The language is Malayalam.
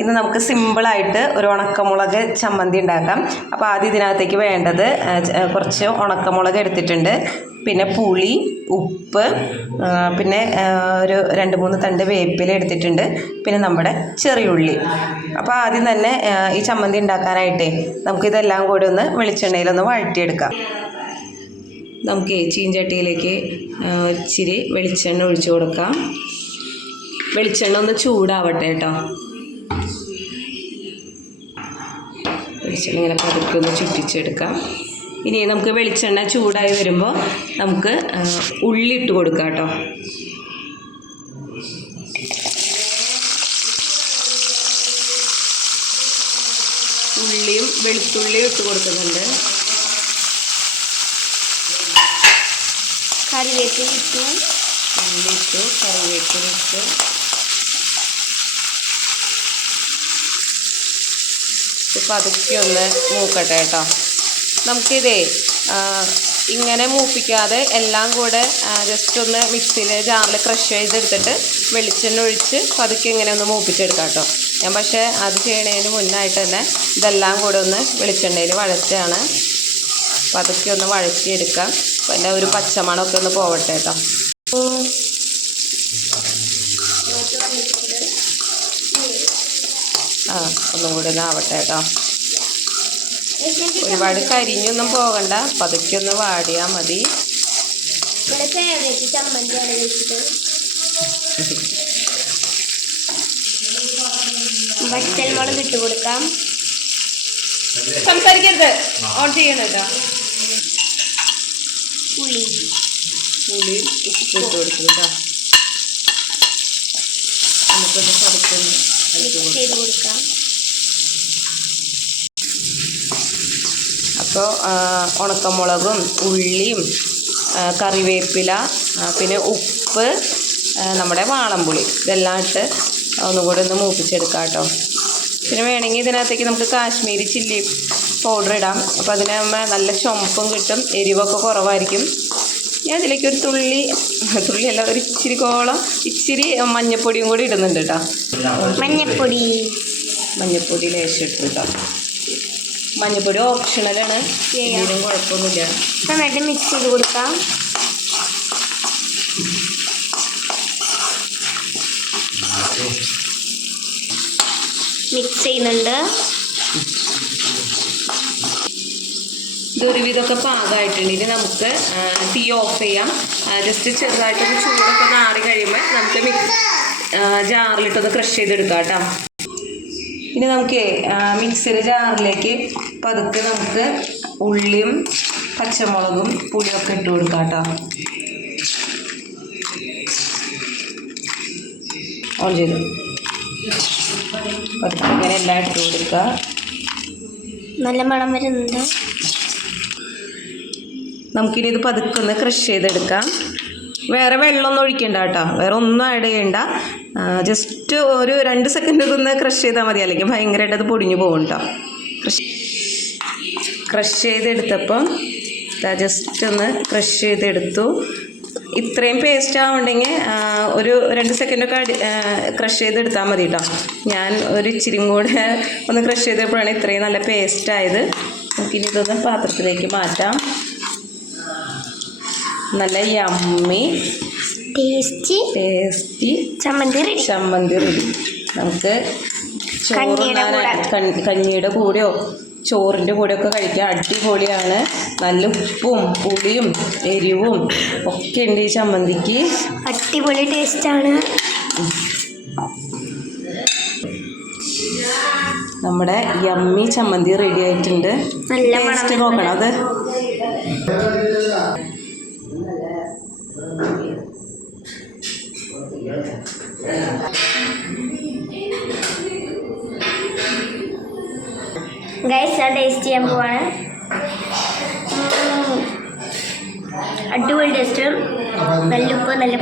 ഇന്ന് നമുക്ക് സിമ്പിളായിട്ട് ഒരു ഉണക്കമുളക് ചമ്മന്തി ഉണ്ടാക്കാം. അപ്പോൾ ആദ്യം ഇതിനകത്തേക്ക് വേണ്ടത് കുറച്ച് ഉണക്കമുളക് എടുത്തിട്ടുണ്ട്. പിന്നെ പുളി ഉപ്പ് പിന്നെ ഒരു രണ്ട് മൂന്ന് തണ്ട് വേപ്പില എടുത്തിട്ടുണ്ട്. പിന്നെ നമ്മുടെ ചെറിയുള്ളി. അപ്പോൾ ആദ്യം തന്നെ ഈ ചമ്മന്തി ഉണ്ടാക്കാനായിട്ടേ നമുക്കിതെല്ലാം കൂടി ഒന്ന് വെളിച്ചെണ്ണയിലൊന്ന് വഴറ്റിയെടുക്കാം. നമുക്ക് ചീഞ്ചട്ടിയിലേക്ക് ഇച്ചിരി വെളിച്ചെണ്ണ ഒഴിച്ചു കൊടുക്കാം. വെളിച്ചെണ്ണ ഒന്ന് ചൂടാവട്ടെ കേട്ടോ. വെളിച്ചെണ്ണ ഇങ്ങനെ പതുക്കെ ഒന്ന് ചുറ്റിച്ചെടുക്കാം. ഇനി നമുക്ക് വെളിച്ചെണ്ണ ചൂടായി വരുമ്പോൾ നമുക്ക് ഉള്ളി ഇട്ട് കൊടുക്കാം കേട്ടോ. ഉള്ളിയും വെളുത്തുള്ളിയും ഇട്ട് കൊടുക്കുന്നുണ്ട്. കറിവേപ്പില ഇട്ടു. ഉള്ളി ഇട്ടു കറിവേപ്പില ഇട്ടു. ഇത് അതൊക്കെ ഒന്ന് മൂക്കട്ടെ കേട്ടോ. നമുക്കിതേ ഇങ്ങനെ മൂപ്പിക്കാതെ എല്ലാം കൂടെ ജസ്റ്റ് ഒന്ന് മിക്സിയിൽ ജാറിൽ ക്രഷ് ചെയ്തെടുത്തിട്ട് വെളിച്ചെണ്ണ ഒഴിച്ച് പതുക്കെ ഇങ്ങനെ ഒന്ന് മൂപ്പിച്ചെടുക്കാം കേട്ടോ. ഞാൻ പക്ഷേ അത് ചെയ്യണതിന് മുന്നായിട്ട് തന്നെ ഇതെല്ലാം കൂടെ ഒന്ന് വെളിച്ചെണ്ണയിൽ വഴറ്റാണ്. പതുക്കെ ഒന്ന് വഴറ്റിയെടുക്കാം. പിന്നെ ഒരു പച്ചമണമൊക്കെ ഒന്ന് പോവട്ടെ കേട്ടോ. ആ ഒന്നും കൂടി ഒന്ന് ആവട്ടെ കേട്ടോ ഒരുപാട് കരിഞ്ഞൊന്നും പോകണ്ട. പതുക്കെ ഒന്ന് വാടിയാൽ മതി. വറ്റൽ മുളക് ഇട്ട് കൊടുക്കാം. സംസാരിക്കരുത്. ഓൺ ചെയ്യണം കേട്ടോ പുളി. പുളി ഉപ്പിട്ട് കൊടുക്കും കേട്ടോ നമുക്കൊന്ന് പതുക്കൊന്ന് മിക്സ്. ചെയ്ത് കൊടുക്കാം. അപ്പോൾ ഉണക്കമുളകും ഉള്ളിയും കറിവേപ്പില പിന്നെ ഉപ്പ് നമ്മുടെ വാളംപുളി. ഇതെല്ലാം ഇട്ട് ഒന്നുകൂടി ഒന്ന് മൂപ്പിച്ചെടുക്കാം കേട്ടോ. പിന്നെ വേണമെങ്കിൽ ഇതിനകത്തേക്ക് നമുക്ക് കാശ്മീരി ചില്ലി പൗഡർ ഇടാം. അപ്പോൾ അതിനാകുമ്പോൾ നല്ല ചുമപ്പും കിട്ടും എരിവൊക്കെ കുറവായിരിക്കും. ഞാൻ ഇതിലേക്ക് ഒരു തുള്ളി തുള്ളി അല്ല ഒരു ഇച്ചിരി കോളം ഇച്ചിരി മഞ്ഞപ്പൊടിയും കൂടി ഇടുന്നുണ്ട് കേട്ടോ. മഞ്ഞപ്പൊടി. മഞ്ഞപ്പൊടി ലേശം ഇട്ടു കേട്ടോ. മഞ്ഞപ്പൊടി ഓപ്ഷണലാണ് ഇതിനും കുഴപ്പമൊന്നുമില്ല. നന്നായിട്ട് മിക്സ് ചെയ്ത് കൊടുക്കാം. മിക്സ് ചെയ്യുന്നുണ്ട്. ഇതൊരു വിധമൊക്കെ പാകമായിട്ടുണ്ട്. ഇനി നമുക്ക് തീ ഓഫ് ചെയ്യാം. ജസ്റ്റ് ചെറുതായിട്ടൊന്ന് ചൂടൊക്കെ മാറി കഴിയുമ്പോൾ നമുക്ക് മിക്സ് ജാറിലിട്ടൊന്ന് ക്രഷ് ചെയ്തെടുക്കാം കേട്ടോ. ഇനി നമുക്ക് മിക്സിയുടെ ജാറിലേക്ക് പതുക്കെ നമുക്ക് ഉള്ളിയും പച്ചമുളകും പുളിയൊക്കെ ഇട്ട് കൊടുക്കാം കേട്ടോ. ഓൺ ചെയ്തു. പതുക്കെ ഇങ്ങനെ എല്ലാം ഇട്ട് കൊടുക്കുക നല്ല മണം വരുന്നുണ്ട്. നമുക്കിനി ഇത് പതുക്കെ ഒന്ന് ക്രഷ് ചെയ്തെടുക്കാം. വേറെ വെള്ളമൊന്നും ഒഴിക്കണ്ട കേട്ടോ. വേറെ ഒന്നും ആഡ് ചെയ്യണ്ട. ജസ്റ്റ് ഒരു രണ്ട് സെക്കൻഡ് ഒന്ന് ക്രഷ് ചെയ്താൽ മതി. അല്ലെങ്കിൽ ഭയങ്കരമായിട്ട് അത് പൊടിഞ്ഞു പോകും കേട്ടോ ക്രഷ് ക്രഷ് ചെയ്തെടുത്തപ്പം ജസ്റ്റ് ഒന്ന് ക്രഷ് ചെയ്തെടുത്തു. ഇത്രയും പേസ്റ്റ് ആവുണ്ടെങ്കിൽ ഒരു രണ്ട് സെക്കൻഡൊക്കെ അടി ക്രഷ് ചെയ്തെടുത്താൽ മതി കേട്ടോ ഞാൻ ഒരു ഇച്ചിരിയും കൂടെ ഒന്ന് ക്രഷ് ചെയ്തപ്പോഴാണ് ഇത്രയും നല്ല പേസ്റ്റ് ആയത്. നമുക്കിനി ഇതൊന്ന് പാത്രത്തിലേക്ക് മാറ്റാം. നല്ല യമ്മി ടേസ്റ്റി ടേസ്റ്റി ചമ്മന്തി റെഡി ചമ്മന്തി റെഡി നമുക്ക് ചോറ് കഞ്ഞിയുടെ കൂടെയോ? ചോറിന്റെ കൂടെയൊക്കെ കഴിക്കാൻ അടിപൊളിയാണ്. നല്ല ഉപ്പും പുളിയും എരിവും ഒക്കെ ഉണ്ട് ഈ ചമ്മന്തിക്ക്. അടിപൊളി ടേസ്റ്റാണ് നമ്മുടെ യമ്മി ചമ്മന്തി റെഡി ആയിട്ടുണ്ട്. നല്ല ടേസ്റ്റ് നോക്കണം അത്. ഗൈസ് ഞാൻ ടേസ്റ്റ് ചെയ്യാൻ പോവാണ്. അടിപൊളി ടേസ്റ്റ് നല്ല ഉപ്പ് നല്ല